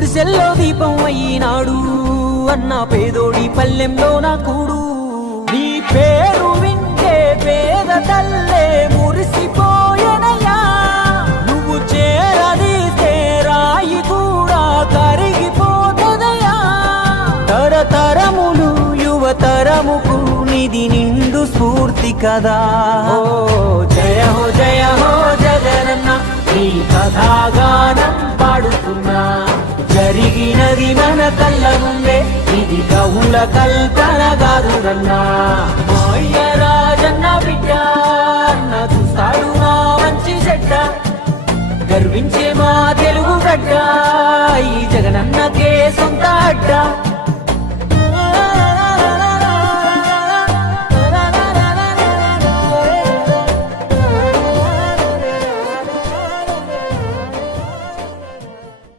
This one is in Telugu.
గుడిసెల్లో దీపం అయినాడు అన్న పేదోడి పల్లెంలో నా కూడు. నీ పేరు వింటే పేద తల్లే మురిసిపోయనయ్యా. నువ్వు చేరదీస్తే రాయి కూడా కరిగిపోతదయ్యా. తరతరములు యువతరముకు నిధి నిండు స్ఫూర్తి కదా. ఓ జయ హో జయ హో జగనన్న నీ కథాగానం పాడుతున్నా. జరిగినది మన కళ్ళ ముందే ఇది కవుల కల్పన కాదు రన్నా. రాజన్న బిడ్డ అన్న చూస్తాడు మా మంచి చెడ్డ. గర్వించే మా తెలుగు గడ్డ. ఈ జగనన్నకే